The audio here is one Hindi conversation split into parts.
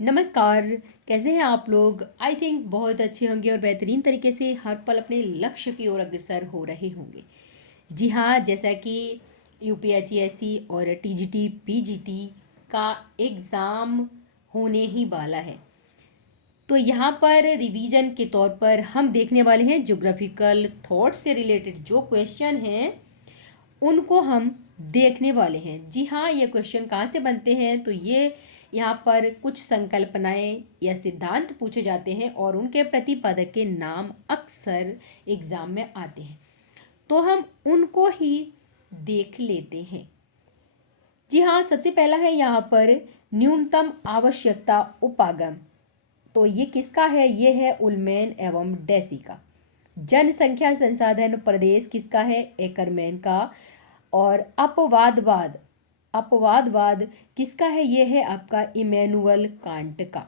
नमस्कार। कैसे हैं आप लोग? आई थिंक बहुत अच्छे होंगे और बेहतरीन तरीके से हर पल अपने लक्ष्य की ओर अग्रसर हो रहे होंगे। जी हाँ, जैसा कि यूपीएचईएससी और टीजीटी पीजीटी का एग्ज़ाम होने ही वाला है, तो यहाँ पर रिवीजन के तौर पर हम देखने वाले हैं ज्योग्राफिकल थॉट से रिलेटेड जो क्वेश्चन हैं उनको हम देखने वाले हैं। जी हाँ, ये क्वेश्चन कहाँ से बनते हैं? तो ये यहाँ पर कुछ संकल्पनाएं या सिद्धांत पूछे जाते हैं और उनके प्रतिपादक के नाम अक्सर एग्जाम में आते हैं, तो हम उनको ही देख लेते हैं। जी हाँ, सबसे पहला है यहाँ पर न्यूनतम आवश्यकता उपागम। तो ये किसका है? ये है उलमैन एवं डेसी का। जनसंख्या संसाधन प्रदेश किसका है? एकरमैन का। और अपवादवाद, अपवादवाद किसका है? ये है आपका इमैनुअल कांट का।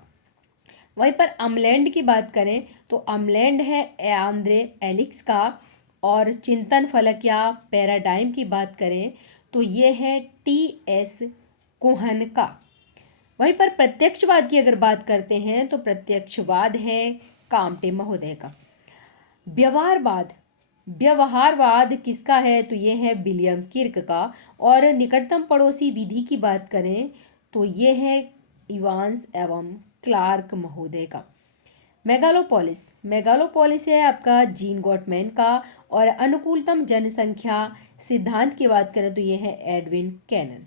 वहीं पर अमलैंड की बात करें तो अमलैंड है आंद्रे एलिक्स का। और चिंतन फलक या पैराडाइम की बात करें तो ये है टी.एस. कोहन का। वहीं पर प्रत्यक्षवाद की अगर बात करते हैं तो प्रत्यक्षवाद है काम्टे महोदय का। व्यवहारवाद, व्यवहारवाद किसका है? तो ये है विलियम किर्क का। और निकटतम पड़ोसी विधि की बात करें तो ये है इवांस एवं क्लार्क महोदय का। मेगालोपोलिस, मेगालोपोलिस है आपका जीन गॉटमैन का। और अनुकूलतम जनसंख्या सिद्धांत की बात करें तो ये है एडविन कैनन।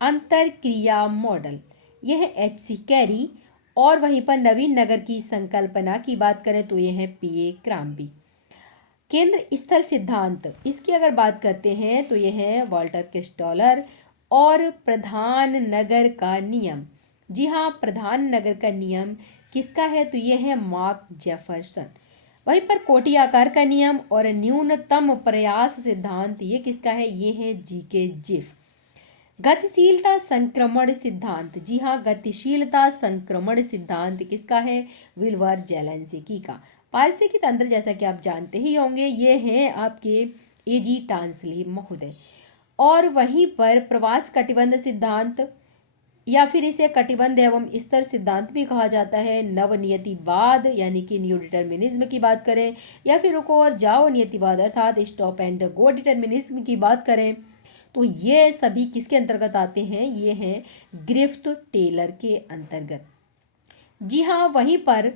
अंतर क्रिया मॉडल, यह है एच.सी. कैरी। और वहीं पर नवीन नगर की संकल्पना की बात करें तो यह है पी.ए. क्राम्बी। केंद्र स्थल सिद्धांत, इसकी अगर बात करते हैं तो यह है वाल्टर क्रिस्टॉलर। और प्रधान नगर का नियम, जी हाँ, प्रधान नगर का नियम किसका है? तो यह है मार्क जेफरसन। वहीं पर कोटि आकार का नियम और न्यूनतम प्रयास सिद्धांत ये किसका है? ये है जी.के. जिफ। गतिशीलता संक्रमण सिद्धांत, जी हाँ, गतिशीलता संक्रमण सिद्धांत किसका है? विल्बर जेलेंस्की का। पारिस्थितिकी तंत्र जैसा कि आप जानते ही होंगे ये हैं आपके ए.जी. टांसले महोदय। और वहीं पर प्रवास कटिबंध सिद्धांत या फिर इसे कटिबंध एवं स्तर सिद्धांत भी कहा जाता है। नवनियतिवाद यानी कि न्यू डिटर्मिनिज्म की बात करें या फिर रुको और जाओ नियतिवाद अर्थात स्टॉप एंड गो डिटर्मिनिज्म की बात करें तो ये सभी किसके अंतर्गत आते हैं? ये हैं ग्रिफ्थ टेलर के अंतर्गत। जी हाँ, वहीं पर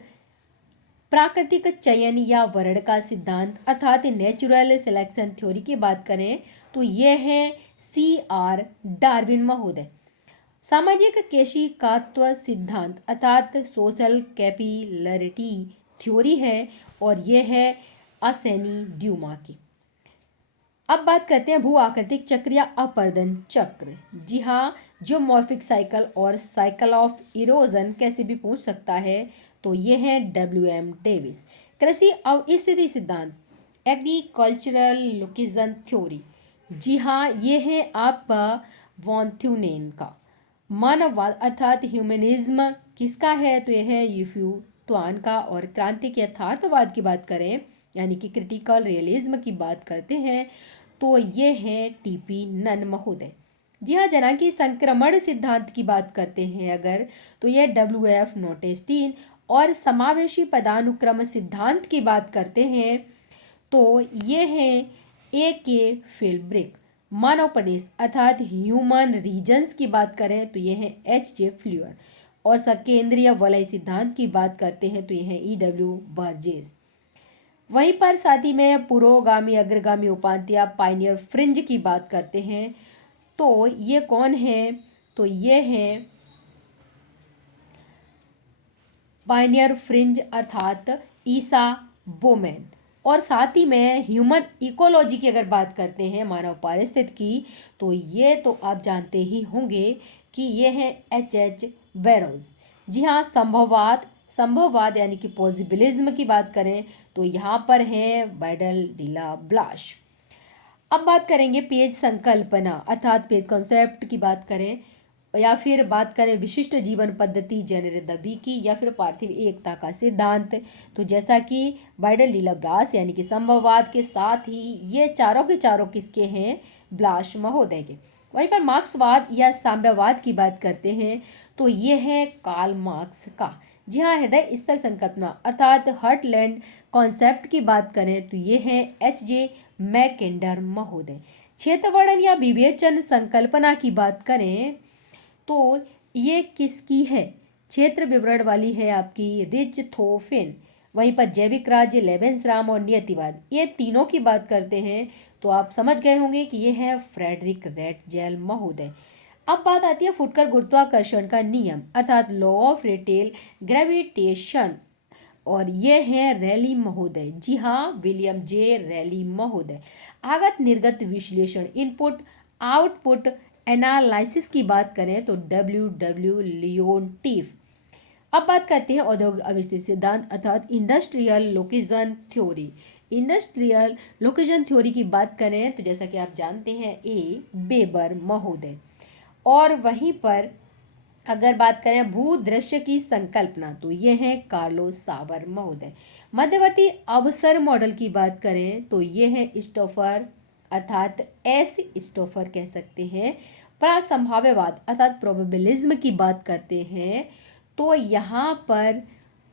प्राकृतिक चयन या वर्ण का सिद्धांत अर्थात नेचुरल सिलेक्शन थ्योरी की बात करें तो ये है C.R. डार्विन महोदय। सामाजिक केशिकात्व सिद्धांत अर्थात सोशल कैपिलरिटी थ्योरी है और ये है असेनी ड्यूमा की। अब बात करते हैं भू आकृतिक चक्र या अपर्दन चक्र। जी हाँ, ज्योमॉर्फिक साइकिल और साइकिल ऑफ इरोजन कैसे भी पूछ सकता है तो ये है W.M. डेविस। कृषि अवस्थिति सिद्धांत, एग्रीकल्चरल लोकेशन थ्योरी, जी हाँ, ये है आपका वॉन थ्यूनेन का। मानववाद अर्थात ह्यूमनिज्म किसका है? तो यह है यूफ्यू त्वान का। और क्रांतिक यथार्थवाद की बात करें यानी कि क्रिटिकल रियलिज्म की बात करते हैं तो ये है टी.पी. नन महोदय। जी हाँ, जनांकी संक्रमण सिद्धांत की बात करते हैं अगर तो यह W.F. नोटेस्टीन। और समावेशी पदानुक्रम सिद्धांत की बात करते हैं तो ये है A.K. फिल्ब्रिक। मानव प्रदेश अर्थात ह्यूमन रीजन्स की बात करें तो ये है H.J. फ्लूअर। और सकेंद्रीय वलय सिद्धांत की बात करते हैं तो ये है E.W. बर्जेस। वहीं पर साथ ही में पुरोगामी अग्रगामी उपांत्य पाइनियर फ्रिंज की बात करते हैं तो ये कौन है? तो ये है पाइनियर फ्रिंज अर्थात ईसा बोमैन। और साथ ही में ह्यूमन इकोलॉजी की अगर बात करते हैं मानव पारिस्थितिकी की तो ये तो आप जानते ही होंगे कि ये है H.H. बैरोज। जी हाँ, संभववाद, संभववाद यानी कि पॉसिबिलिज्म की बात करें तो यहाँ पर है बैडल डिला ब्लाश। अब बात करेंगे पेज संकल्पना अर्थात पेज कॉन्सेप्ट की बात करें या फिर बात करें विशिष्ट जीवन पद्धति जेनरे दबी की या फिर पार्थिव एकता का सिद्धांत। तो जैसा कि बाइडल लीला ब्लास यानी कि संभववाद के साथ ही ये चारों के चारों किसके हैं? ब्लाश महोदय के। वहीं पर मार्क्सवाद या साम्यवाद की बात करते हैं तो ये है कार्ल मार्क्स का। जी हाँ, हृदय स्थल संकल्पना अर्थात हार्टलैंड कॉन्सेप्ट की बात करें तो ये है H.J. मैकेंडर महोदय। क्षेत्र वर्णन या विवेचन संकल्पना की बात करें तो ये किसकी है? क्षेत्र विवरण वाली है आपकी रिचथोफेन। वहीं पर जैविक राज्य, लेबेंसराम और नियतिवाद, ये तीनों की बात करते हैं तो आप समझ गए होंगे कि ये है फ्रेडरिक रेटजेल महोदय। अब बात आती है फुटकर गुरुत्वाकर्षण का नियम अर्थात लॉ ऑफ रिटेल ग्रेविटेशन, और ये है रैली महोदय। जी हाँ, विलियम जे रैली महोदय। आगत निर्गत विश्लेषण इनपुट आउटपुट एनालिसिस की बात करें तो W लियोनटीफ। अब बात करते हैं औद्योगिक अवस्थित सिद्धांत अर्थात industrial location theory. Industrial location theory की बात करें तो जैसा कि आप जानते हैं ए बेबर महोदय। और वहीं पर अगर बात करें भूदृश्य की संकल्पना तो ये है कार्लोस सावर महोदय। मध्यवर्ती अवसर मॉडल की बात करें तो ये है स्टोफर अर्थात एस स्टोफर कह सकते हैं। प्रासंभाव्यवाद अर्थात प्रोबेबिलिज्म की बात करते हैं तो यहाँ पर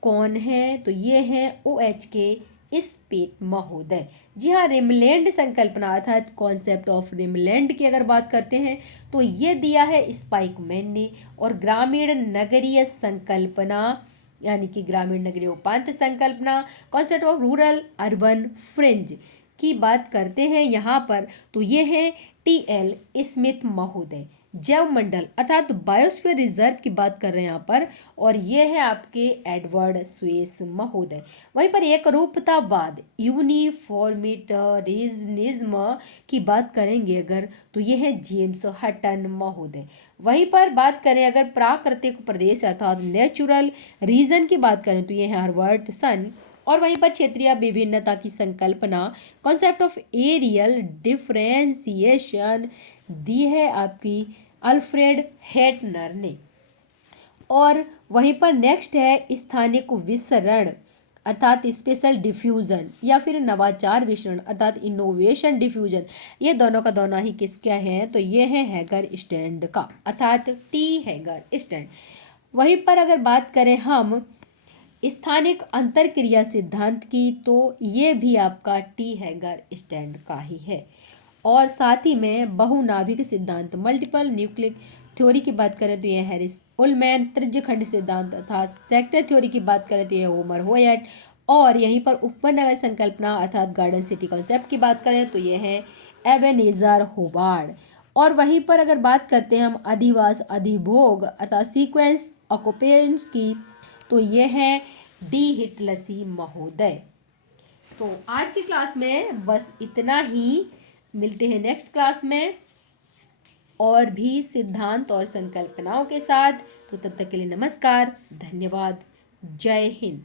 कौन है तो ये है OH स्पेट महोदय। जी हाँ, रिमलैंड संकल्पना अर्थात कॉन्सेप्ट ऑफ रिमलैंड की अगर बात करते हैं तो ये दिया है स्पाइकमैन ने। और ग्रामीण नगरीय संकल्पना यानी कि ग्रामीण नगरीय उपांत संकल्पना concept of rural urban fringe की बात करते हैं यहाँ पर तो ये है TL स्मिथ महोदय। जैव मंडल अर्थात बायोस्फीयर रिजर्व की बात कर रहे हैं यहाँ पर, और ये है आपके एडवर्ड स्वेस महोदय। वहीं पर एक रूपतावाद यूनिफॉर्मिटरिज्म की बात करेंगे अगर तो ये है जेम्स हटन महोदय। वहीं पर बात करें अगर प्राकृतिक प्रदेश अर्थात नेचुरल रीजन की बात करें तो ये है हर्बर्टसन। और वहीं पर क्षेत्रीय विभिन्नता की संकल्पना कॉन्सेप्ट ऑफ एरियल डिफरेंशिएशन दी है आपकी अल्फ्रेड हेटनर ने। और वहीं पर नेक्स्ट है स्थानिक विसरण अर्थात स्पेशल डिफ्यूजन या फिर नवाचार विसरण अर्थात इनोवेशन डिफ्यूजन। ये दोनों का दोनों ही किसका है तो ये है हैगर स्टैंड का अर्थात T हैगर स्टैंड। वहीं पर अगर बात करें हम स्थानिक अंतरक्रिया सिद्धांत की तो ये भी आपका T हैगर स्टैंड का ही है। और साथ ही में बहुनाभिक सिद्धांत मल्टीपल न्यूक्लिक थ्योरी की बात करें तो ये हैरिस उलमैन। त्रिज्यखंड सिद्धांत अर्थात सेक्टर थ्योरी की बात करें तो ये होमर होयट। और यहीं पर उपनगर संकल्पना अर्थात गार्डन सिटी कॉन्सेप्ट की बात करें तो ये है एबेनेजर होबार्ड। और वहीं पर अगर बात करते हैं हम अधिवास अधिभोग अर्थात सीक्वेंस ऑक्युपेंस की तो ये है D हिटलसी महोदय। तो आज की क्लास में बस इतना ही। मिलते हैं नेक्स्ट क्लास में और भी सिद्धांत और संकल्पनाओं के साथ। तो तब तक के लिए नमस्कार, धन्यवाद, जय हिंद।